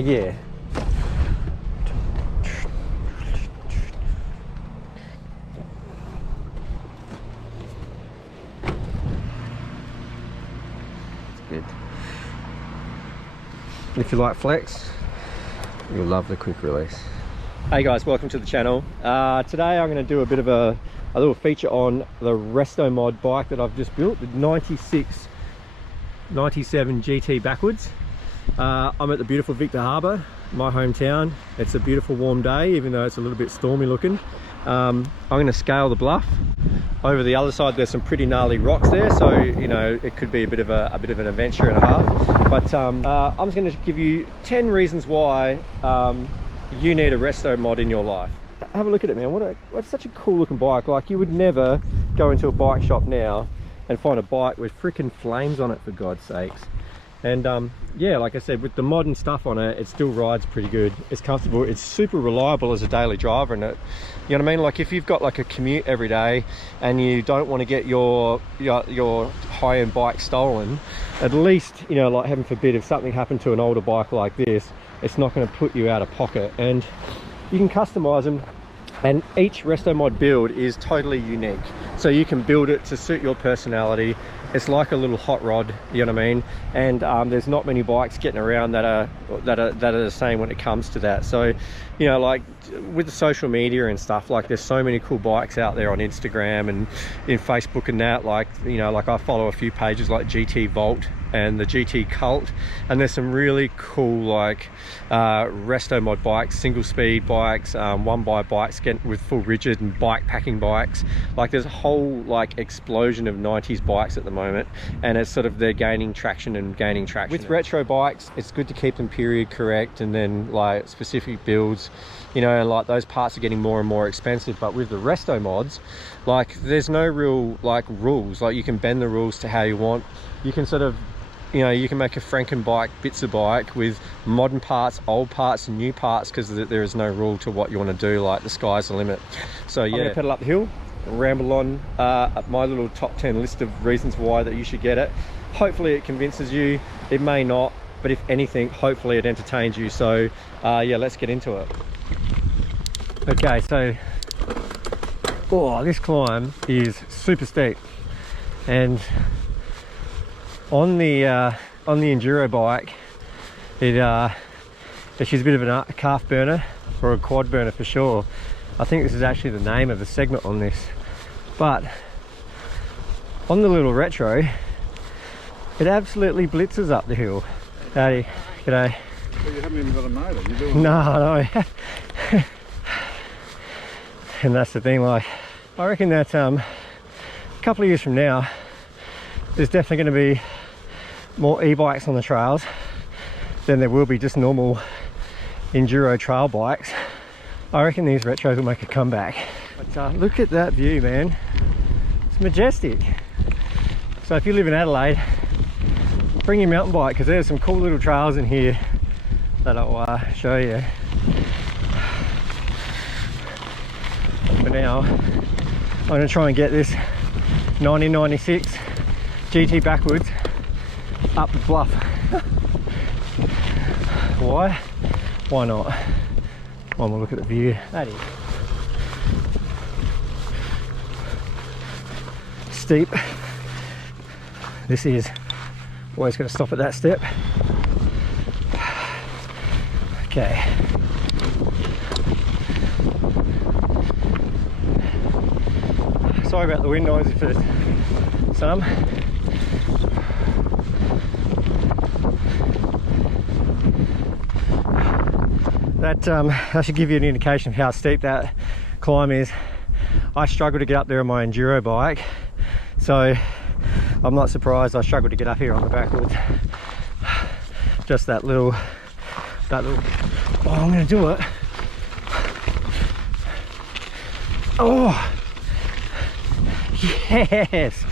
yeah. Good. If you like flex, you'll love the quick release. Hey guys, welcome to the channel. Today I'm going to do a bit of a little feature on the Resto-Mod bike that I've just built, the 97 GT Backwoods. I'm at the beautiful Victor Harbour, my hometown. It's a beautiful warm day, even though it's a little bit stormy looking. I'm going to scale the bluff. Over the other side there's some pretty gnarly rocks there, so you know it could be a bit of an adventure and a half. But I'm just going to give you 10 reasons why you need a Resto-Mod in your life. Have a look at it, man. What's such a cool looking bike. Like, you would never go into a bike shop now and find a bike with freaking flames on it, for God's sakes. And yeah, like I said, with the modern stuff on it, it still rides pretty good. It's comfortable, it's super reliable as a daily driver, and it, you know what I mean? Like, if you've got like a commute every day and you don't want to get your high-end bike stolen, at least, you know, like, heaven forbid, if something happened to an older bike like this, it's not going to put you out of pocket. And you can customize them, and each Resto-Mod build is totally unique, so you can build it to suit your personality. It's like a little hot rod, you know what I mean? And there's not many bikes getting around that are the same when it comes to that. So, you know, like with the social media and stuff, like there's so many cool bikes out there on Instagram and in Facebook and that. Like, you know, like I follow a few pages like GT Vault and the GT Cult, and there's some really cool like Resto-Mod bikes, single speed bikes, one by bikes with full rigid, and bike packing bikes. Like, there's a whole like explosion of 90s bikes at the moment, and it's sort of, they're gaining traction. With retro bikes, it's good to keep them period correct, and then like specific builds, you know, like those parts are getting more and more expensive. But with the Resto-Mods, like, there's no real like rules. Like, you can bend the rules to how you want. You can sort of, you know, you can make a Frankenbike Bitzer bike with modern parts, old parts and new parts, because there is no rule to what you want to do. Like, the sky's the limit. So yeah, I'm gonna pedal up the hill and ramble on my little top 10 list of reasons why that you should get it. Hopefully it convinces you. It may not, but if anything, hopefully it entertains you. So yeah, let's get into it. Okay, so this climb is super steep, and on the enduro bike, she's a bit of a calf burner, or a quad burner for sure. I think this is actually the name of the segment on this. But on the little retro, it absolutely blitzes up the hill. Howdy, g'day. Well, you haven't even got a motor, you're doing No. And that's the thing, like, I reckon that a couple of years from now, there's definitely going to be more e-bikes on the trails than there will be just normal enduro trail bikes. I reckon these retros will make a comeback. But look at that view, man. It's majestic. So if you live in Adelaide, bring your mountain bike, because there's some cool little trails in here that I'll show you. For now, I'm going to try and get this 1996 GT Backwoods up the bluff. Why? Why not? One more look at the view. That is steep. This is always going to stop at that step. Okay. Sorry about the wind noise if there's some. That should give you an indication of how steep that climb is. I struggle to get up there on my enduro bike, so I'm not surprised I struggle to get up here on the Backwoods. Just that little, oh, I'm gonna do it. Oh, yes,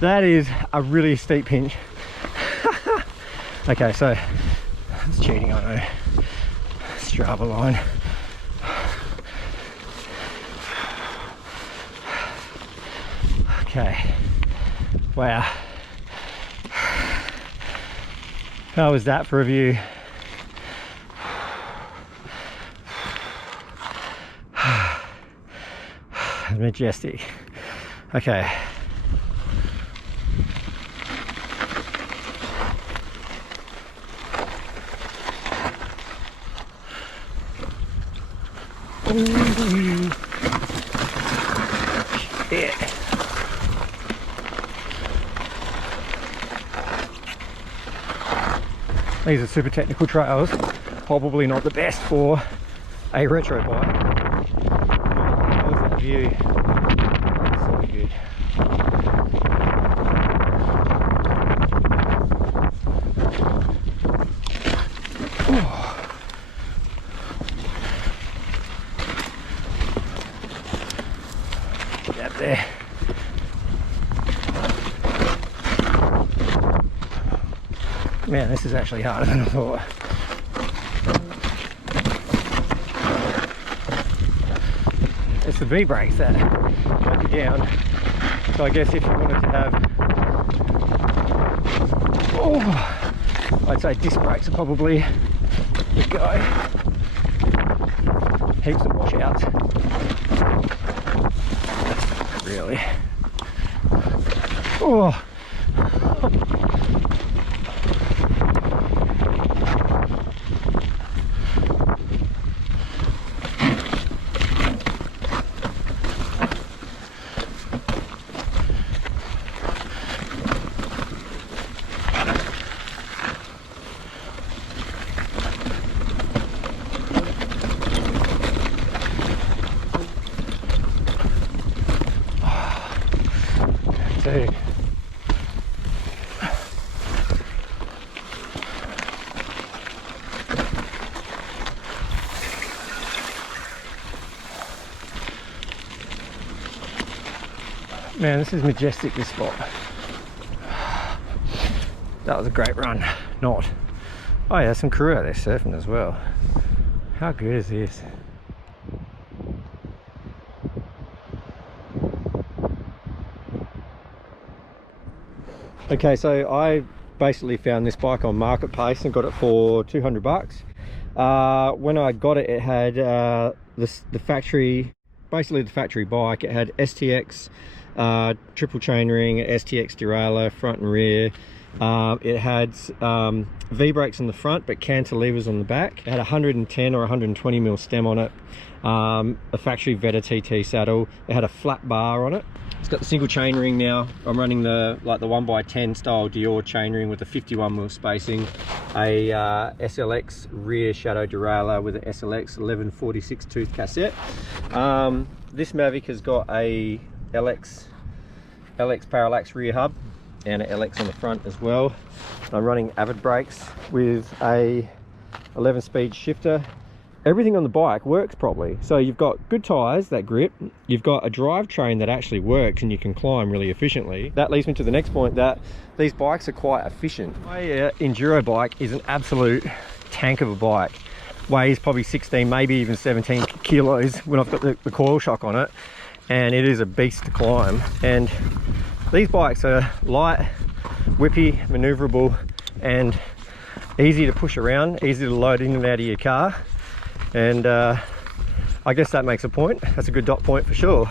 that is a really steep pinch. Okay, so it's cheating, I know. Strava line. Okay, wow, how was that for a view? majestic. Okay. Ooh. Yeah. These are super technical trails, probably not the best for a retro bike. How's that view? So good. Get up there. Man, this is actually harder than I thought. It's the V-brakes that drop you down. So I guess if you wanted to have, I'd say disc brakes are probably the go. Heaps of washouts. Really. Oh. Dude. Man, this is majestic, this spot. That was a great run. Not. Oh yeah, there's some crew out there surfing as well. How good is this? Okay, so I basically found this bike on Marketplace and got it for 200 bucks. When I got it, it had the factory, basically the factory bike. It had STX triple chainring, STX derailleur, front and rear. It had V-brakes on the front, but cantilevers on the back. It had 110 or 120 mil stem on it. A factory Veta TT saddle. It had a flat bar on it. It's got the single chainring now. I'm running the 1x10 style Dior chainring with a 51 mil spacing. A SLX rear shadow derailleur with an SLX 1146 tooth cassette. This Mavic has got a LX parallax rear hub and an LX on the front as well. I'm running Avid brakes with a 11-speed shifter. Everything on the bike works properly. So you've got good tyres that grip, you've got a drivetrain that actually works and you can climb really efficiently. That leads me to the next point, that these bikes are quite efficient. My enduro bike is an absolute tank of a bike. Weighs probably 16, maybe even 17 kilos when I've got the coil shock on it, and it is a beast to climb. And these bikes are light, whippy, maneuverable, and easy to push around, easy to load in and out of your car. And I guess that makes a point. That's a good dot point for sure.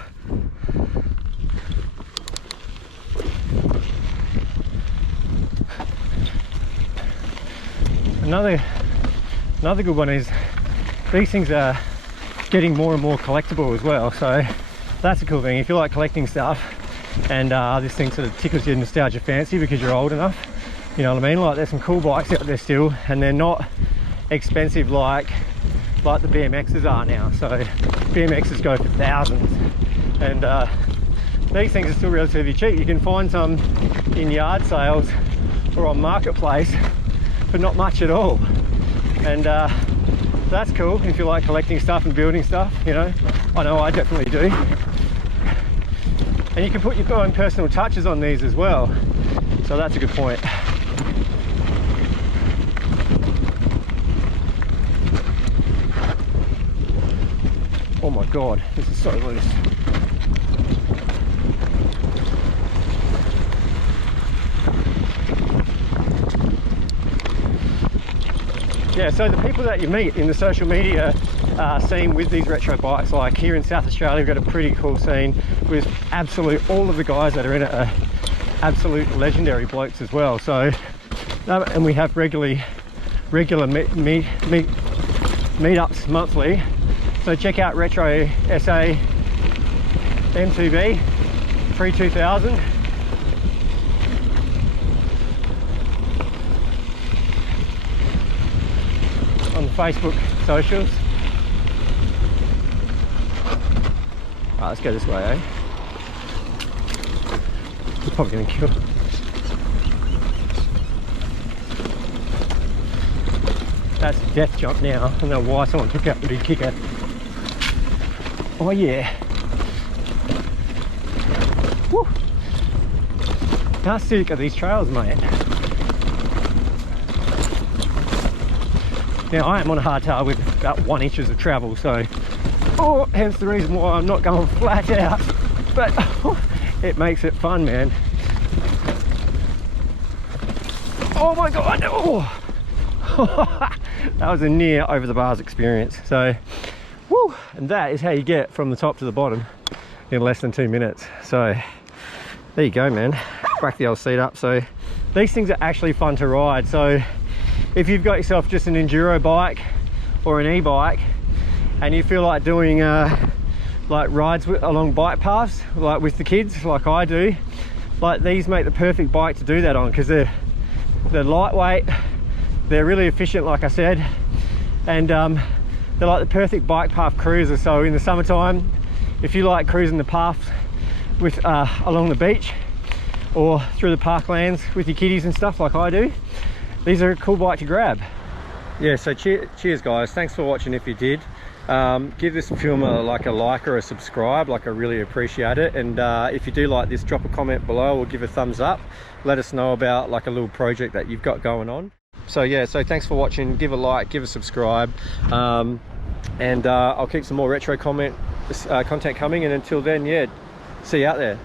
Another good one is these things are getting more and more collectible as well, so that's a cool thing. If you like collecting stuff and this thing sort of tickles your nostalgia fancy because you're old enough, you know what I mean? Like, there's some cool bikes out there still, and they're not expensive like the BMXs are now. So BMXs go for thousands, and these things are still relatively cheap. You can find some in yard sales or on Marketplace for not much at all, and that's cool if you like collecting stuff and building stuff, you know. I know I definitely do. And you can put your own personal touches on these as well, so that's a good point. Oh my god, this is so loose. Yeah, so the people that you meet in the social media scene with these retro bikes, like here in South Australia, we've got a pretty cool scene with all of the guys that are in it are absolute legendary blokes as well. So, and we have regular meetups monthly. So check out Retro SA MTB pre-2000. On the Facebook socials. Alright, let's go this way, eh? We're probably gonna kill. That's a death jump now. I don't know why someone took out the big kicker. Oh yeah. Woo. How sick are these trails, mate? Now I am on a hardtail with about 1 inch of travel, so hence the reason why I'm not going flat out, but it makes it fun, man. Oh my god, that was a near over the bars experience. So woo, and that is how you get from the top to the bottom in less than 2 minutes. So there you go, man. Back the old seat up. So these things are actually fun to ride. So if you've got yourself just an enduro bike or an e-bike and you feel like doing like rides along bike paths like with the kids like I do, like these make the perfect bike to do that on, because they're lightweight, they're really efficient like I said, and they're like the perfect bike path cruiser. So in the summertime, if you like cruising the path with along the beach or through the parklands with your kiddies and stuff like I do, these are a cool bike to grab. Yeah, so cheers guys, thanks for watching. If you did, give this film a like or a subscribe, like I really appreciate it. And if you do like this, drop a comment below or give a thumbs up. Let us know about like a little project that you've got going on. So yeah, so thanks for watching. Give a like, give a subscribe, and I'll keep some more retro content coming. And until then, yeah, see you out there.